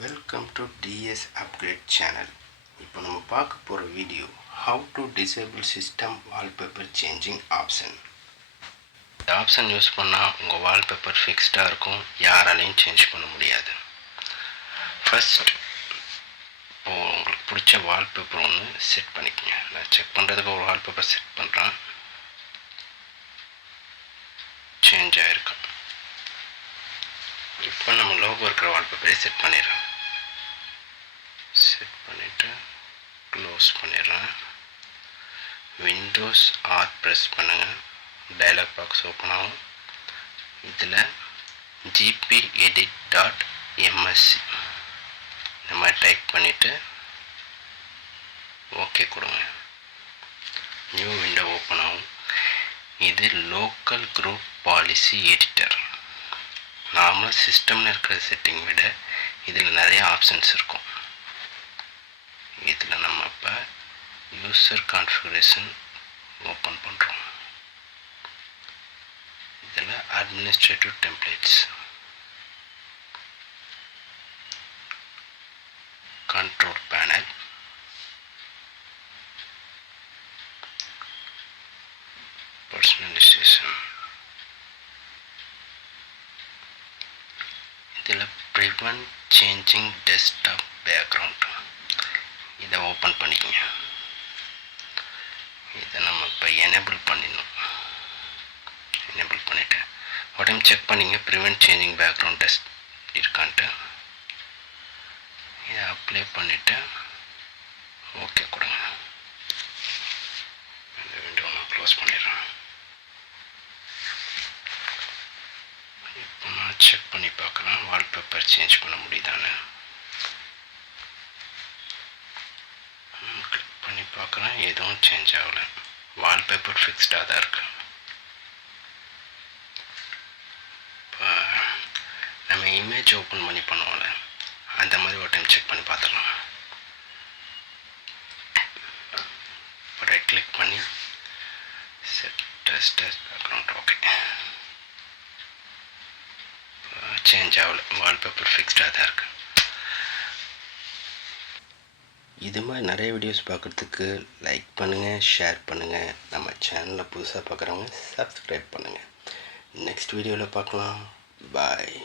Welcome to DS Upgrade channel. இப்போ நம்ம பார்க்க போகிற video how to disable system wallpaper changing option. இந்த ஆப்ஷன் யூஸ் பண்ணால் உங்கள் வால்பேப்பர் ஃபிக்ஸ்டாக இருக்கும், யாராலையும் சேஞ்ச் பண்ண முடியாது. ஃபர்ஸ்ட் உங்களுக்கு பிடிச்ச வால்பேப்பர் ஒன்று செட் பண்ணிக்கோங்க. நான் செக் பண்ணுறதுக்கு ஒரு வால்பேப்பர் செட் பண்ணுறேன். சேஞ்ச் ஆகிருக்கு. இப்போ நம்ம லோகோ இருக்கிற வால்பேப்பரை செட் பண்ணிடுறோம். செட் பண்ணிவிட்டு க்ளோஸ் பண்ணிடுறேன். விண்டோஸ் ஆர் ப்ரெஸ் பண்ணுங்கள். டயலாக் பாக்ஸ் ஓப்பன் ஆகும். இதில் gpedit.msc இந்த மாதிரி டைப் பண்ணிவிட்டு ஓகே கொடுங்க. நியூ விண்டோ ஓப்பன் ஆகும். இது லோக்கல் குரூப் பாலிசி எடிட்டர். நார்மலாக சிஸ்டமில் இருக்கிற செட்டிங் விட இதில் நிறைய ஆப்ஷன்ஸ் இருக்கும். இதில் நம்ம இப்போ யூசர் கான்ஃபிகரேஷன் ஓப்பன் பண்ணுறோம். இதில் administrative templates, control panel, personalisation, இதில் ப்ரிவென்ட் சேஞ்சிங் டெஸ்க்டாப் பேக்ரவுண்ட் இதை ஓப்பன் பண்ணிக்கோங்க. இதை நம்ம இப்போ எனேபிள் பண்ணிடணும். எனேபிள் பண்ணிவிட்டு உடனே செக் பண்ணிங்க ப்ரிவென்ட் சேஞ்சிங் பேக்ரவுண்ட் டெஸ்ட் இருக்கான்ட்டு. இதை அப்ளை பண்ணிவிட்டு ஓகே கொடுங்க. இந்த விண்டோ நான் க்ளோஸ் பண்ணிடுறேன். இப்போ நான் செக் பண்ணி பார்க்குறேன் வால்பேப்பர் சேஞ்ச் பண்ண முடியுதான்னு. கிளிக் பண்ணி பார்க்குறேன், எதுவும் சேஞ்ச் ஆகலை. வால்பேப்பர் ஃபிக்ஸ்டாக தான் இருக்கு. இப்போ நம்ம இமேஜ் ஓப்பன் பண்ணி பண்ணுவோம்ல, அந்த மாதிரி ஒரு டைம் செக் பண்ணி பார்த்துடலாம். ரைட் கிளிக் பண்ணி set test background okay. Change ஆகலை, வால்பேப்பர் ஃபிக்ஸ்டாக தான் இருக்குது. இது மாதிரி நிறைய வீடியோஸ் பார்க்குறதுக்கு லைக் பண்ணுங்கள், ஷேர் பண்ணுங்கள். நம்ம சேனலில் புதுசாக பார்க்குறவங்க சப்ஸ்கிரைப் பண்ணுங்கள். நெக்ஸ்ட் வீடியோவில் பார்க்கலாம். பாய்.